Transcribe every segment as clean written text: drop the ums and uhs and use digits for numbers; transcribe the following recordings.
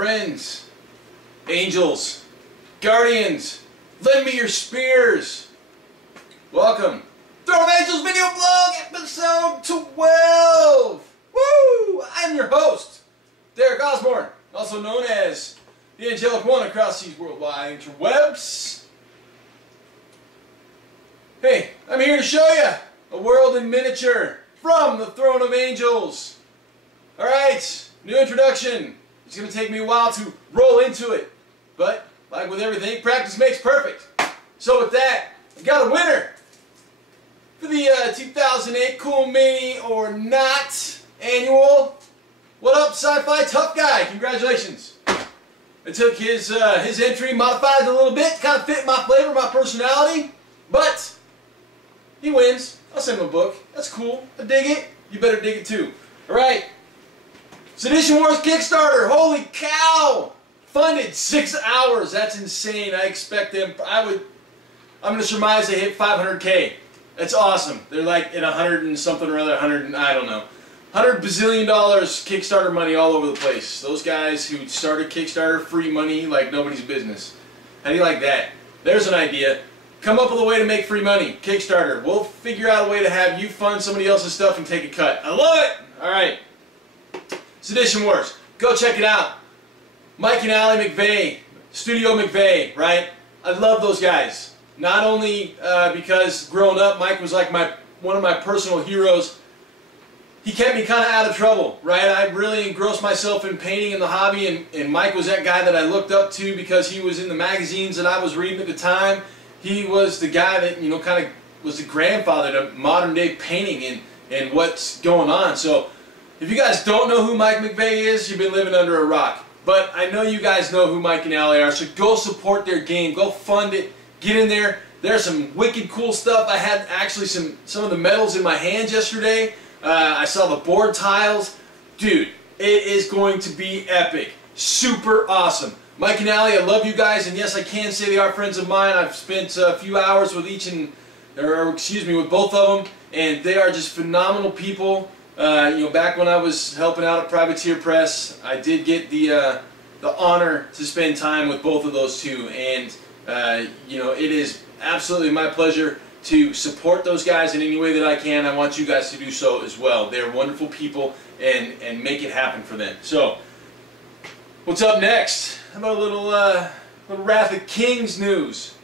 friends, angels, guardians, lend me your spears. Welcome. Throne of Angels video blog episode 12. Woo! I'm your host, Derek Osborne, also known as the Angelic One across these worldwide interwebs. Hey, I'm here to show you a world in miniature from the Throne of Angels. Alright, new introduction. It's going to take me a while to roll into it, but like with everything, practice makes perfect. So with that, I got a winner for the 2008 Cool Mini or Not annual. What up, Sci-Fi Tough Guy? Congratulations. I took his entry, modified it a little bit, kind of fit my flavor, my personality, but he wins. I'll send him a book. That's cool. I dig it. You better dig it too. Alright. Sedition Wars Kickstarter. Holy cow! Funded 6 hours. That's insane. I expect them. I'm going to surmise they hit 500K. That's awesome. They're like at 100 and something or other. 100, I don't know. $100 bazillion Kickstarter money all over the place. Those guys who started Kickstarter, free money like nobody's business. How do you like that? There's an idea. Come up with a way to make free money. Kickstarter. We'll figure out a way to have you fund somebody else's stuff and take a cut. I love it! Alright. Sedition Wars. Go check it out. Mike and Allie McVeigh. Studio McVeigh, right? I love those guys. Not only because growing up, Mike was like one of my personal heroes. He kept me kind of out of trouble, right? I really engrossed myself in painting and the hobby, and Mike was that guy that I looked up to because he was in the magazines that I was reading at the time. He was the guy that, you know, kind of was the grandfather to modern day painting and what's going on. So if you guys don't know who Mike McVeigh is, you've been living under a rock. But I know you guys know who Mike and Allie are, so go support their game. Go fund it. Get in there. There's some wicked cool stuff. I had actually some of the medals in my hands yesterday. I saw the board tiles. Dude, it is going to be epic. Super awesome. Mike and Allie, I love you guys, and yes, I can say they are friends of mine. I've spent a few hours with with both of them, and they are just phenomenal people. You know, back when I was helping out at Privateer Press, I did get the honor to spend time with both of those two, and you know, it is absolutely my pleasure to support those guys in any way that I can. I want you guys to do so as well. They're wonderful people, and make it happen for them. So, what's up next? How about a little Wrath of Kings news?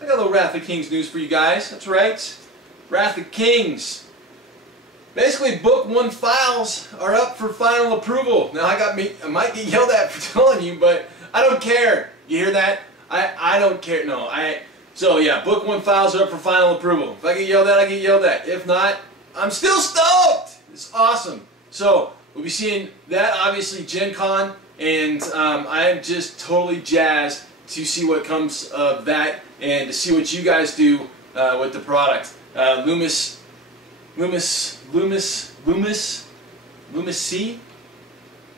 I got a little Wrath of Kings news for you guys. That's right, Wrath of Kings. Basically, Book 1 files are up for final approval. Now, I might get yelled at for telling you, but I don't care. You hear that? I don't care. No, So yeah, Book 1 files are up for final approval. If I get yelled at, I get yelled at. If not, I'm still stoked! It's awesome. So, we'll be seeing that, obviously, GenCon, and I'm just totally jazzed to see what comes of that and to see what you guys do with the product. Loomis C?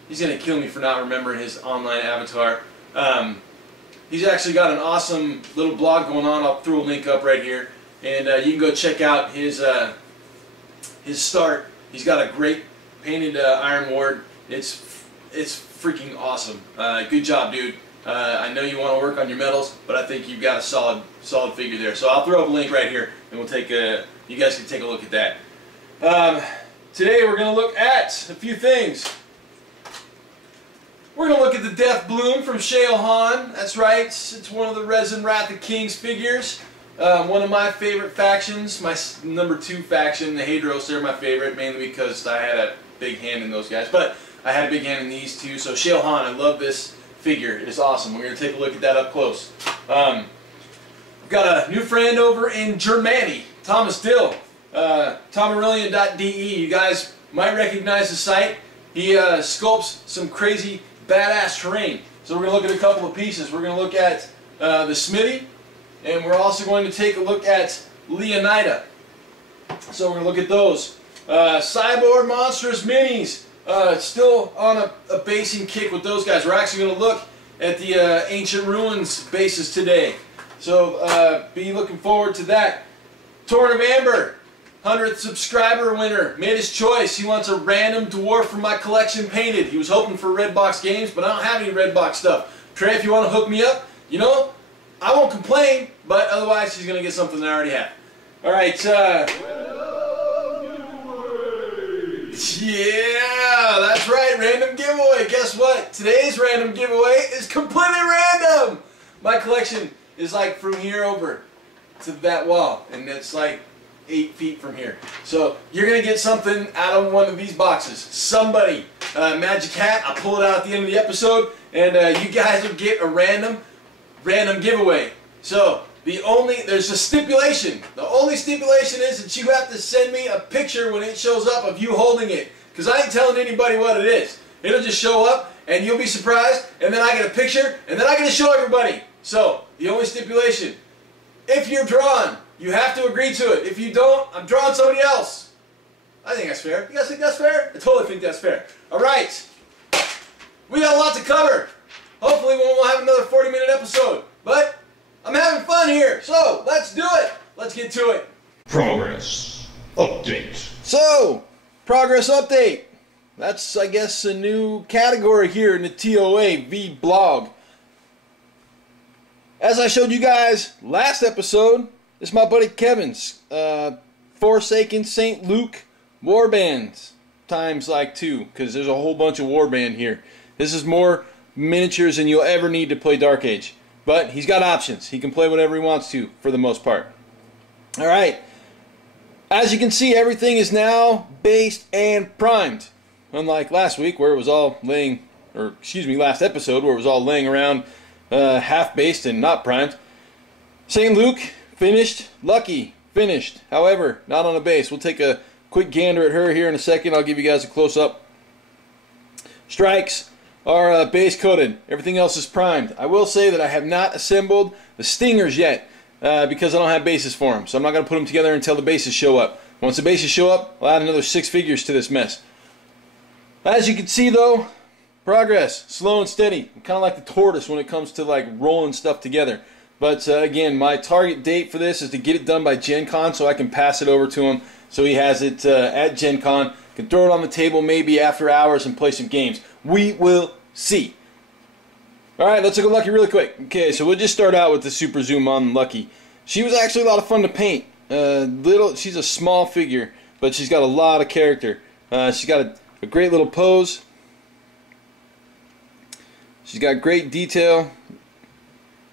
He's going to kill me for not remembering his online avatar. He's actually got an awesome little blog going on. I'll throw a link up right here, and you can go check out his start. He's got a great painted iron ward. It's freaking awesome. Good job, dude. I know you want to work on your metals, but I think you've got a solid figure there. So I'll throw up a link right here, and we'll take you guys can take a look at that. Today we're going to look at a few things. We're going to look at the Deathbloom from Shael Han. That's right, it's one of the Resin Wrath of Kings figures. One of my favorite factions, my number 2 faction, the Hadros. They're my favorite, mainly because I had a big hand in those guys. But I had a big hand in these two. So Shael Han, I love this figure. It is awesome. We're going to take a look at that up close. We've got a new friend over in Germany, Thomas Dill, Thomarillion.de. You guys might recognize the site. He sculpts some crazy badass terrain. So we're going to look at a couple of pieces. We're going to look at the Smithy, and we're also going to take a look at Leonidas. So we're going to look at those. Cyborg Monstrous Minis. Still on a basing kick with those guys. We're actually going to look at the Ancient Ruins bases today. So be looking forward to that. Torrent of Amber. 100th subscriber winner made his choice. He wants a random dwarf from my collection painted. He was hoping for Redbox games, but I don't have any Redbox stuff. Trey, if you want to hook me up, you know, I won't complain, but otherwise he's going to get something that I already have. Alright, yeah, that's right, random giveaway. Guess what? Today's random giveaway is completely random. My collection is like from here over to that wall, and it's like 8 feet from here. So you're going to get something out of one of these boxes. Somebody, Magic Hat, I'll pull it out at the end of the episode, and you guys will get a random giveaway. So there's a stipulation. The only stipulation is that you have to send me a picture when it shows up of you holding it. Because I ain't telling anybody what it is. It'll just show up, and you'll be surprised, and then I get a picture, and then I get to show everybody. So, the only stipulation, if you're drawn, you have to agree to it. If you don't, I'm drawing somebody else. I think that's fair. You guys think that's fair? I totally think that's fair. Alright. We got a lot to cover. Hopefully we won't have another 40-minute episode. But I'm having fun here. So, let's do it. Let's get to it. Progress Update. So, Progress Update. That's, I guess, a new category here in the TOA V blog. As I showed you guys last episode, this is my buddy Kevin's Forsaken St. Luke warbands times like 2, because there's a whole bunch of warband here. This is more miniatures than you'll ever need to play Dark Age, but he's got options. He can play whatever he wants to for the most part. Alright, as you can see, everything is now based and primed, unlike last week where it was all laying, or excuse me, last episode where it was all laying around half based and not primed. St. Luke finished, Lucky finished, however not on a base. We'll take a quick gander at her here in a second. I'll give you guys a close-up. Strikes are base coated, everything else is primed. I will say that I have not assembled the stingers yet because I don't have bases for them, so I'm not going to put them together until the bases show up. Once the bases show up, I'll add another 6 figures to this mess. As you can see though, progress, slow and steady. I'm kind of like the tortoise when it comes to like rolling stuff together. But again, my target date for this is to get it done by GenCon so I can pass it over to him so he has it at GenCon. Can throw it on the table maybe after hours and play some games. We will see. Alright, let's look at Lucky really quick. Okay, so we'll just start out with the super zoom on Lucky. She was actually a lot of fun to paint. She's a small figure, but she's got a lot of character. She's got a great little pose. She's got great detail.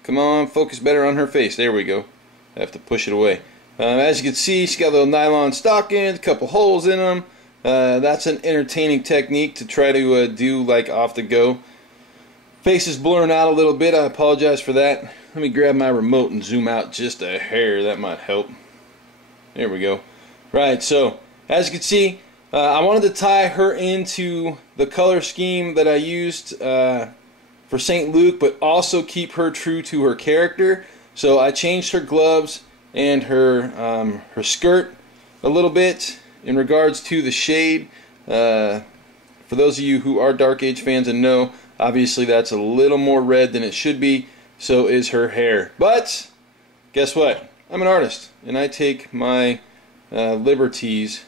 Come on, focus better on her face. There we go. I have to push it away. As you can see, she's got little nylon stockings, a couple holes in them. That's an entertaining technique to try to do like off the go. Face is blurring out a little bit. I apologize for that. Let me grab my remote and zoom out just a hair. That might help. There we go. Right, so as you can see, I wanted to tie her into the color scheme that I used for St. Luke, but also keep her true to her character. So I changed her gloves and her skirt a little bit in regards to the shade. For those of you who are Dark Age fans and know, obviously that's a little more red than it should be. So is her hair. But guess what? I'm an artist, and I take my liberties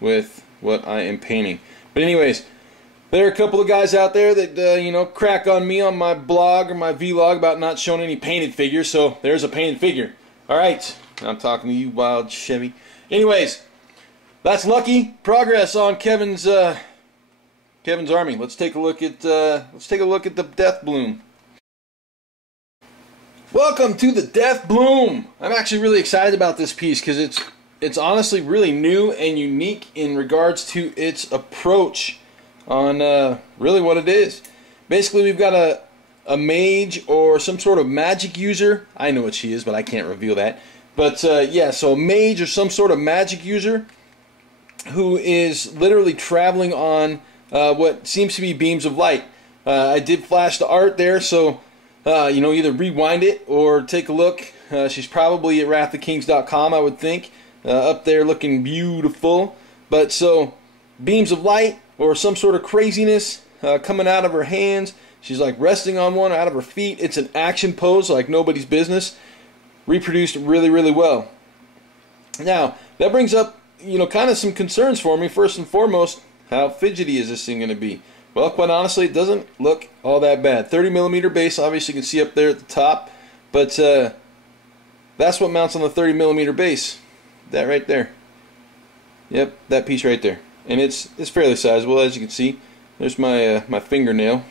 with what I am painting. But anyways, there are a couple of guys out there that, you know, crack on me on my blog or my vlog about not showing any painted figures, so there's a painted figure. Alright, I'm talking to you, Wild Chevy. Anyways, that's Lucky. Progress on Kevin's army. Let's take a look at the Deathbloom. Welcome to the Deathbloom. I'm actually really excited about this piece because it's honestly really new and unique in regards to its approach on really what it is. Basically, we've got a mage or some sort of magic user. I know what she is, but I can't reveal that. But yeah, so a mage or some sort of magic user who is literally traveling on what seems to be beams of light. I did flash the art there, so you know, either rewind it or take a look. She's probably at wrathofkings.com, I would think, up there looking beautiful. But so beams of light or some sort of craziness coming out of her hands. She's like resting on one out of her feet. It's an action pose like nobody's business. Reproduced really, really well. Now, that brings up, you know, kind of some concerns for me. First and foremost, how fidgety is this thing going to be? Well, quite honestly, it doesn't look all that bad. 30mm base, obviously you can see up there at the top, but that's what mounts on the 30mm base. That right there. Yep, that piece right there. And it's fairly sizable, as you can see. There's my my fingernail.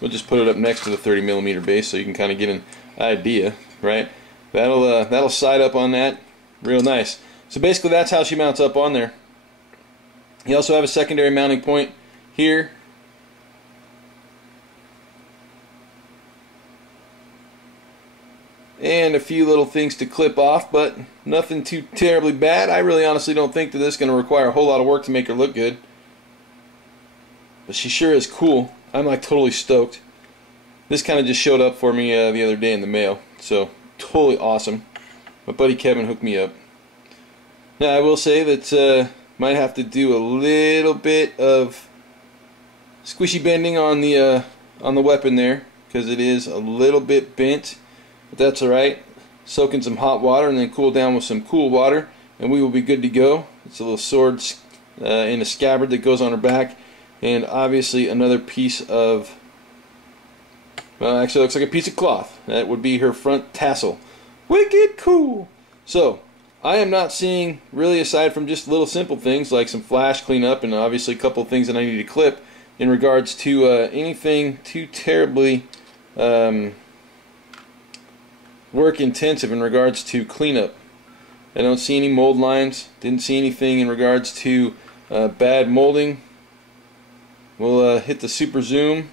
We'll just put it up next to the 30mm base so you can kind of get an idea, right? That'll side up on that real nice. So basically that's how she mounts up on there. You also have a secondary mounting point here. And a few little things to clip off, but nothing too terribly bad. I really honestly don't think that this is going to require a whole lot of work to make her look good. But she sure is cool. I'm like totally stoked. This kind of just showed up for me the other day in the mail. So totally awesome. My buddy Kevin hooked me up. Now I will say that might have to do a little bit of squishy bending on the weapon there, because it is a little bit bent. But that's alright. Soak in some hot water and then cool down with some cool water, and we will be good to go. It's a little sword in a scabbard that goes on her back, and obviously another piece of, well, actually it looks like a piece of cloth. That would be her front tassel. Wicked cool! So, I am not seeing, really, aside from just little simple things like some flash cleanup and obviously a couple of things that I need to clip, in regards to anything too terribly work intensive in regards to cleanup. I don't see any mold lines, didn't see anything in regards to bad molding. We'll hit the super zoom,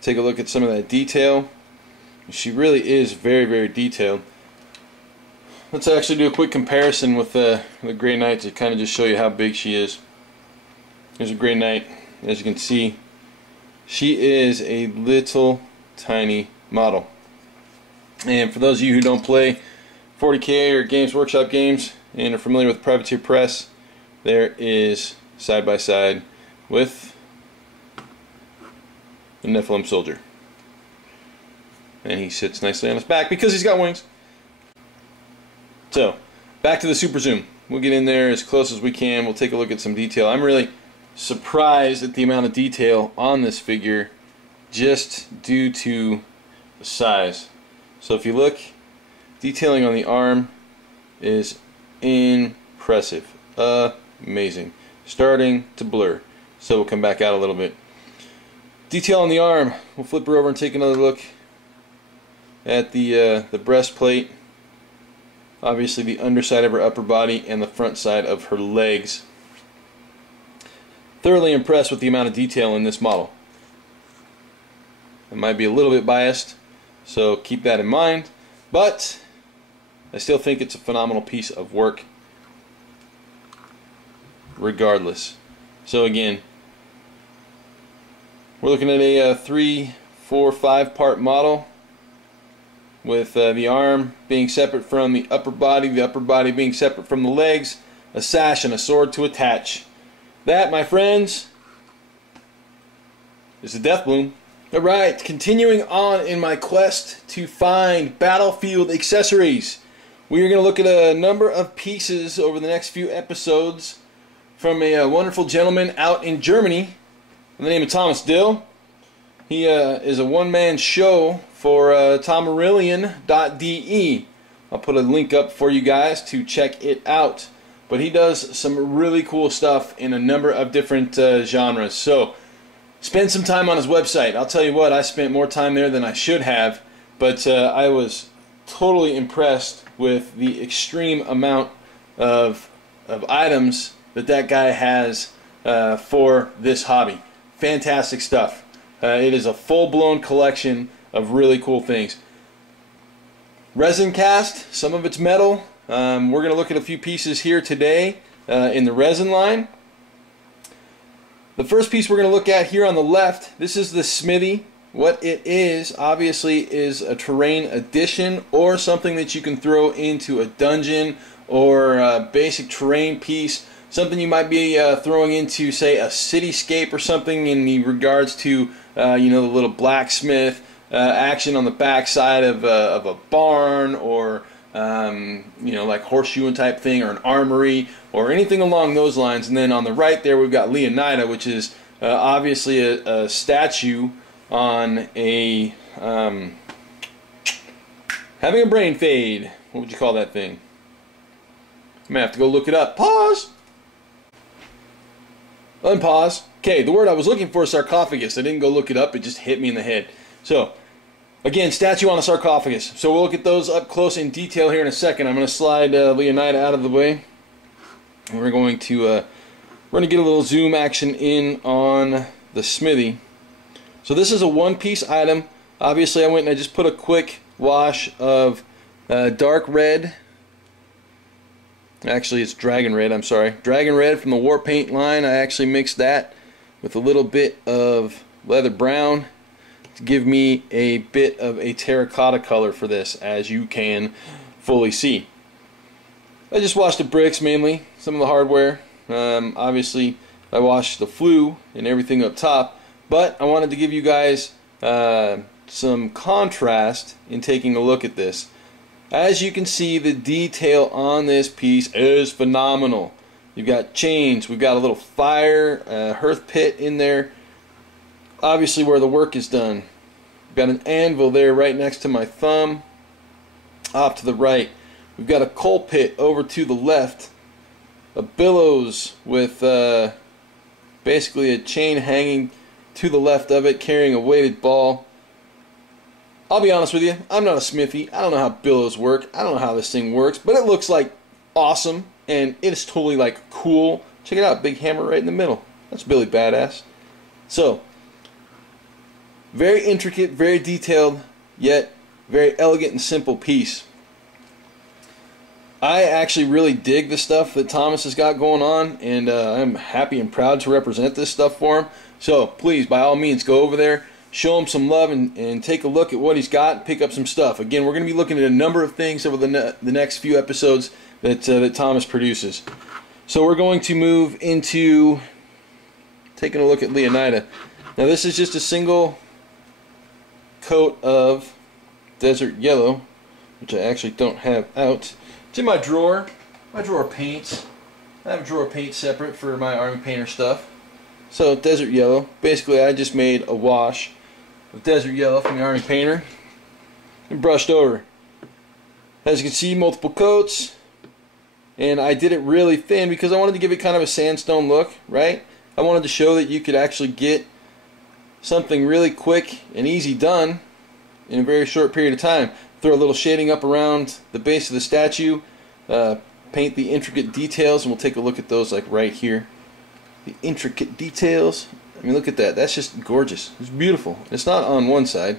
take a look at some of that detail. She really is very, very detailed. Let's actually do a quick comparison with the Grey Knight to kind of just show you how big she is. Here's a Grey Knight. As you can see, she is a little tiny model. And for those of you who don't play 40K or Games Workshop games and are familiar with Privateer Press, there is side by side with the Nephilim soldier. And he sits nicely on his back because he's got wings. So, back to the super zoom. We'll get in there as close as we can. We'll take a look at some detail. I'm really surprised at the amount of detail on this figure just due to the size. So if you look, detailing on the arm is impressive. Amazing. Starting to blur. So we'll come back out a little bit. Detail on the arm. We'll flip her over and take another look at the breastplate. Obviously the underside of her upper body and the front side of her legs. Thoroughly impressed with the amount of detail in this model. I might be a little bit biased, so keep that in mind, but I still think it's a phenomenal piece of work regardless. So again, we're looking at a 3, 4, 5 part model with the arm being separate from the upper body being separate from the legs, a sash and a sword to attach. That, my friends, is the Deathbloom. Alright, continuing on in my quest to find battlefield accessories. We are going to look at a number of pieces over the next few episodes from a wonderful gentleman out in Germany by the name of Thomas Dill. He is a one-man show for Thomarillion.de. I'll put a link up for you guys to check it out. But he does some really cool stuff in a number of different genres. So spend some time on his website. I'll tell you what, I spent more time there than I should have, but I was totally impressed with the extreme amount of items that guy has for this hobby. Fantastic stuff. It is a full-blown collection of really cool things. Resin Cast, some of it's metal. We're going to look at a few pieces here today in the resin line. The first piece we're going to look at here on the left, this is the Smithy. What it is, obviously, is a terrain addition or something that you can throw into a dungeon or a basic terrain piece. Something you might be throwing into, say, a cityscape or something in the regards to, you know, the little blacksmith action on the back side of a barn, or you know, like horseshoeing type thing, or an armory, or anything along those lines. And then on the right there, we've got Leonidas, which is obviously a statue on a having a brain fade. What would you call that thing? I'm gonna have to go look it up. Pause. Unpause. Okay, the word I was looking for is sarcophagus. I didn't go look it up. It just hit me in the head. So, again, statue on a sarcophagus. So we'll look at those up close in detail here in a second. I'm going to slide Leonidas out of the way. We're going to get a little zoom action in on the smithy. So this is a one-piece item. Obviously, I went and I just put a quick wash of dark red. Actually, it's dragon red. I'm sorry, dragon red from the war paint line. I actually mixed that with a little bit of leather brown to give me a bit of a terracotta color for this, as you can fully see. I just washed the bricks mainly, some of the hardware. Obviously, I washed the flue and everything up top, but I wanted to give you guys some contrast in taking a look at this. As you can see, the detail on this piece is phenomenal. You've got chains, we've got a little fire, hearth pit in there, obviously where the work is done. We've got an anvil there right next to my thumb. Off to the right, we've got a coal pit over to the left, a billows with basically a chain hanging to the left of it carrying a weighted ball. I'll be honest with you, I'm not a smithy. I don't know how billows work. I don't know how this thing works, but it looks like awesome, and it is totally like cool. Check it out, big hammer right in the middle. That's Billy Badass. So, very intricate, very detailed, yet very elegant and simple piece. I actually really dig the stuff that Thomas has got going on, and I'm happy and proud to represent this stuff for him. So please, by all means, go over there, show him some love, and take a look at what he's got, and pick up some stuff. Again, we're going to be looking at a number of things over the next few episodes that Thomas produces. So we're going to move into taking a look at Leonidas. Now this is just a single coat of desert yellow, which I actually don't have out. It's in my drawer paints. I have a drawer paint separate for my army painter stuff. So desert yellow, basically I just made a wash of desert yellow from the army painter and brushed over. As you can see, multiple coats, and I did it really thin because I wanted to give it kind of a sandstone look, right? I wanted to show that you could actually get something really quick and easy done in a very short period of time. Throw a little shading up around the base of the statue, paint the intricate details, and we'll take a look at those like right here. The intricate details. I mean, look at that. That's just gorgeous. It's beautiful. It's not on one side.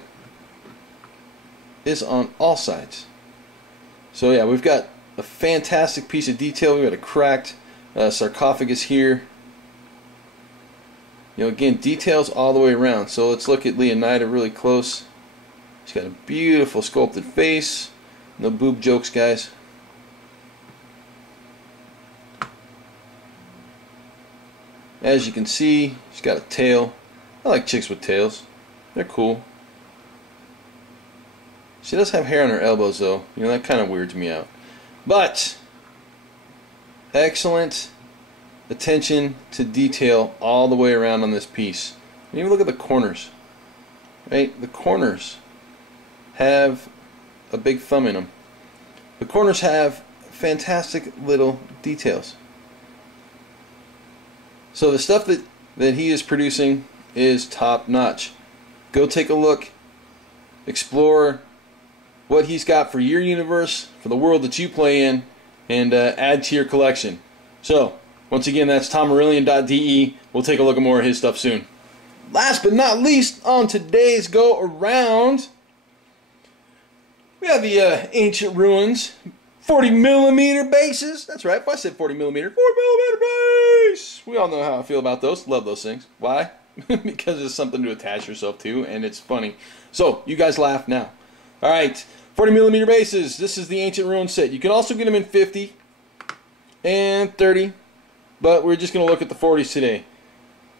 It's on all sides. So yeah, we've got a fantastic piece of detail. We've got a cracked sarcophagus here. You know, again, details all the way around. So let's look at Leonidas really close. He's got a beautiful sculpted face. No boob jokes, guys. As you can see, she's got a tail. I like chicks with tails. They're cool. She does have hair on her elbows though. You know, that kind of weirds me out. But, excellent attention to detail all the way around on this piece. And even look at the corners. Right? The corners have a big thumb in them. The corners have fantastic little details. So the stuff that he is producing is top notch. Go take a look, explore what he's got for your universe, for the world that you play in, and add to your collection. So, once again, that's Thomarillion.de. We'll take a look at more of his stuff soon. Last but not least, on today's go around, we have the Ancient Ruins 40mm bases. That's right, if I said 40mm, 40mm base. We all know how I feel about those. Love those things. Why? Because it's something to attach yourself to, and it's funny. So, you guys laugh now. Alright, 40mm bases. This is the Ancient Ruins set. You can also get them in 50 and 30, but we're just going to look at the 40s today.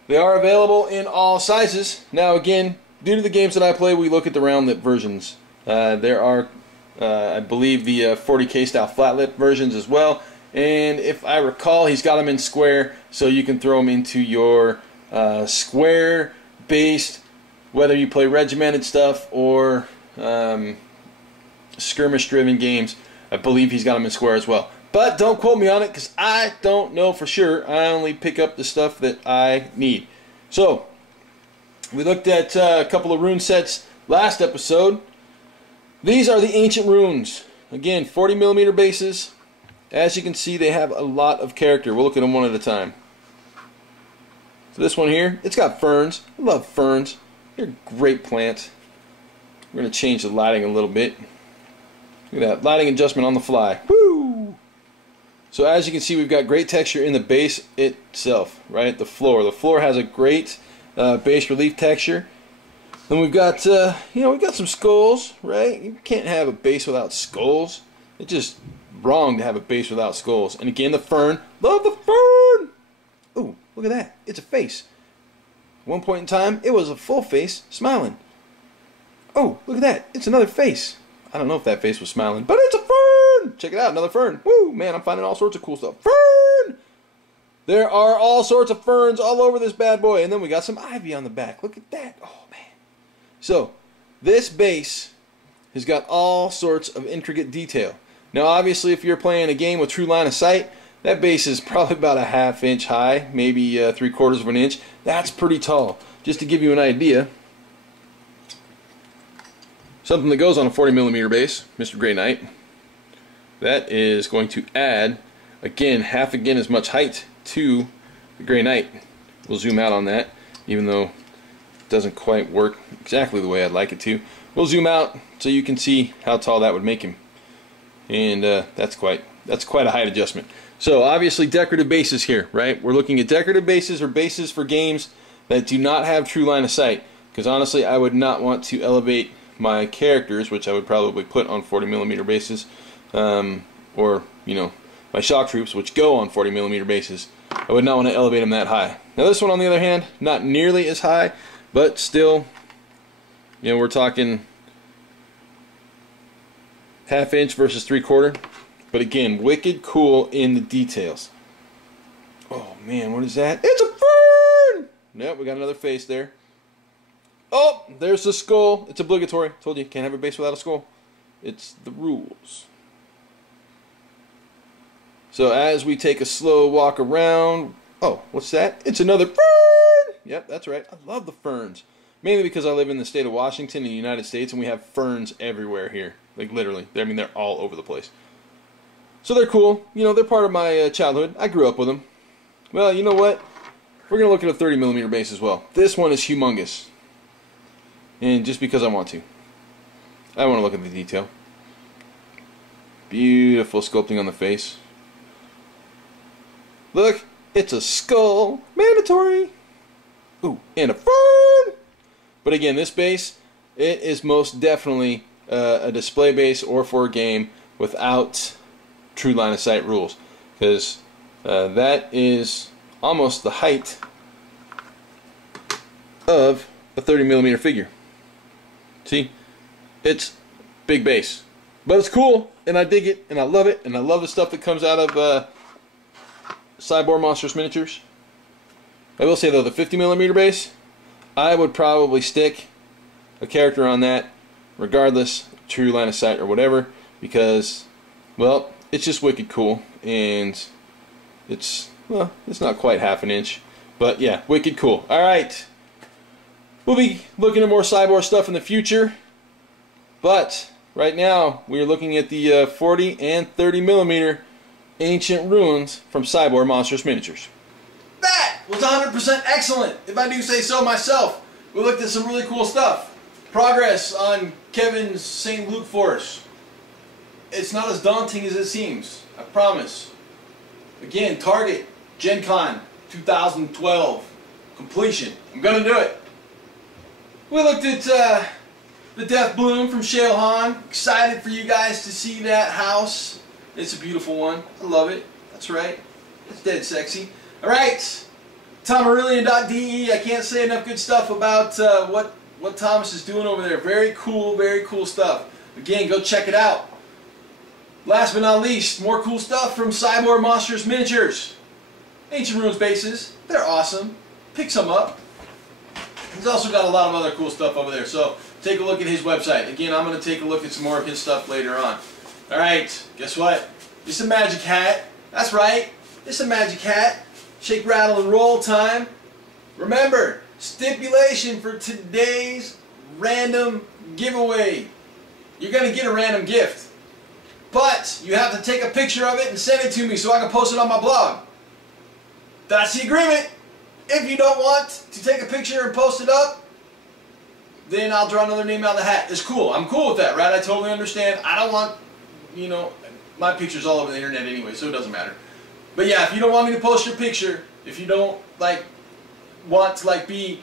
They are available in all sizes. Now, again, due to the games that I play, we look at the round lip versions. There are I believe the 40K style flat lip versions as well. And if I recall, he's got them in square, so you can throw them into your square based, whether you play regimented stuff or skirmish driven games. I believe he's got them in square as well. But don't quote me on it, because I don't know for sure. I only pick up the stuff that I need. So, we looked at a couple of rune sets last episode. These are the ancient runes. Again, 40mm bases. As you can see, they have a lot of character. We'll look at them one at a time. So this one here, it's got ferns. I love ferns. They're a great plant. We're going to change the lighting a little bit. Look at that, lighting adjustment on the fly. Woo! So as you can see, we've got great texture in the base itself, right? The floor. The floor has a great base relief texture. Then we've got, we've got some skulls, right? You can't have a base without skulls. It's just wrong to have a base without skulls. And again, the fern. Love the fern! Ooh, look at that. It's a face. At one point in time, it was a full face smiling. Oh, look at that. It's another face. I don't know if that face was smiling, but it's a fern! Check it out, another fern. Woo, man, I'm finding all sorts of cool stuff. Fern! There are all sorts of ferns all over this bad boy. And then we got some ivy on the back. Look at that. Oh, man. So, this base has got all sorts of intricate detail. Now, obviously, if you're playing a game with true line of sight, that base is probably about a ½ inch high, maybe 3/4 of an inch. That's pretty tall. Just to give you an idea, something that goes on a 40mm base, Mr. Grey Knight, that is going to add, again, half again as much height to the Grey Knight. We'll zoom out on that, even though it doesn't quite work exactly the way I'd like it to. We'll zoom out so you can see how tall that would make him. And that's quite a height adjustment. So obviously decorative bases here, right? We're looking at decorative bases or bases for games that do not have true line of sight. Because honestly, I would not want to elevate my characters, which I would probably put on 40mm bases, or my shock troops, which go on 40mm bases. I would not want to elevate them that high. Now this one, on the other hand, not nearly as high, but still, we're talking ½ inch versus 3/4. But again, wicked cool in the details. Oh man, what is that? It's a fern! Nope, we got another face there. Oh, there's the skull. It's obligatory. Told you, can't have a base without a skull. It's the rules. So as we take a slow walk around, oh, what's that? It's another fern! Yep, that's right. I love the ferns. Mainly because I live in the state of Washington in the United States, and we have ferns everywhere here. Like literally. I mean, they're all over the place. So they're cool. They're part of my childhood. I grew up with them. Well, you know what? We're going to look at a 30mm base as well. This one is humongous. And just because I want to. I want to look at the detail. Beautiful sculpting on the face. Look, it's a skull. Mandatory. Ooh, and a fern. But again, this base, it is most definitely a display base or for a game without true line of sight rules, because that is almost the height of a 30mm figure. See, it's big base, but it's cool, and I dig it, and I love it, and I love the stuff that comes out of Cyborg Monstrous Miniatures. I will say though, the 50mm base, I would probably stick a character on that, regardless of true line of sight or whatever, because, well, it's just wicked cool, and it's not quite ½ an inch, but yeah, wicked cool. Alright, we'll be looking at more Cyborg stuff in the future, but right now we are looking at the 40 and 30mm ancient runes from Cyborg Monstrous Miniatures. That was 100% excellent, if I do say so myself. We looked at some really cool stuff. Progress on Kevin's St. Luke Force. It's not as daunting as it seems, I promise. Again, target, GenCon 2012. Completion. I'm gonna do it. We looked at the Deathbloom from Shael Han. Excited for you guys to see that house. It's a beautiful one. I love it. That's right. It's dead sexy. Alright. Thomarillion.de. I can't say enough good stuff about what Thomas is doing over there. Very cool stuff. Again, go check it out. last but not least, more cool stuff from Cyborg Monstrous Miniatures. Ancient Ruins bases, they're awesome. Pick some up. He's also got a lot of other cool stuff over there, so take a look at his website. Again, I'm going to take a look at some more of his stuff later on. Alright, guess what? It's a magic hat. That's right, it's a magic hat. Shake, rattle, and roll time. Remember, stipulation for today's random giveaway. You're going to get a random gift, but you have to take a picture of it and send it to me so I can post it on my blog. That's the agreement. If you don't want to take a picture and post it up, then I'll draw another name out of the hat. It's cool. I'm cool with that, right? I totally understand. I don't want, you know, my picture's all over the internet anyway, so it doesn't matter. But yeah, if you don't want me to post your picture, if you don't want to be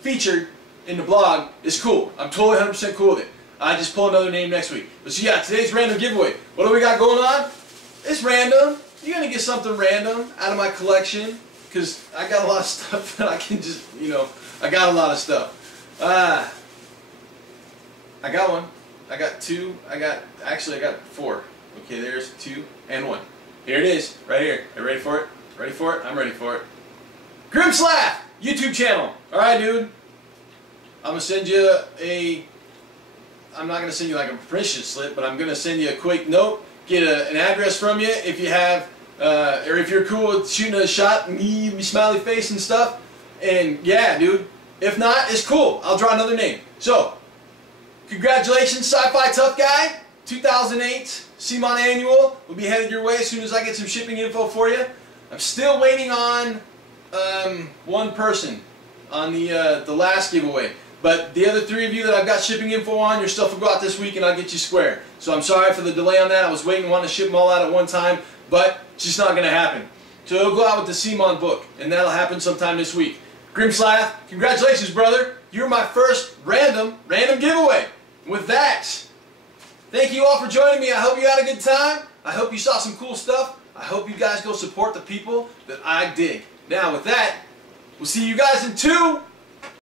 featured in the blog, it's cool. I'm totally 100% cool with it. I just pull another name next week. But so yeah, today's random giveaway. What do we got going on? It's random. You're gonna get something random out of my collection because I got a lot of stuff that I can just, I got a lot of stuff. I got one. I got two. I got four. Okay, there's two and one. Here it is, right here. Are you ready for it? Ready for it? I'm ready for it. Grimslav YouTube channel. All right, dude. I'm gonna send you I'm not gonna send you like a permission slip, but I'm gonna send you a quick note. Get an address from you if you have, or if you're cool with shooting a shot, me smiley face and stuff. And yeah, dude. If not, it's cool. I'll draw another name. So, congratulations, Sci-Fi Tough Guy. 2008 CMON Annual will be headed your way as soon as I get some shipping info for you. I'm still waiting on one person on the last giveaway. But the other three of you that I've got shipping info on, your stuff will go out this week and I'll get you square. So I'm sorry for the delay on that. I was waiting and wanting to ship them all out at one time, but it's just not going to happen. So it'll go out with the CMON book, and that'll happen sometime this week. Grimslav, congratulations, brother. You're my first random giveaway. With that, thank you all for joining me. I hope you had a good time. I hope you saw some cool stuff. I hope you guys go support the people that I dig. Now, with that, we'll see you guys in 2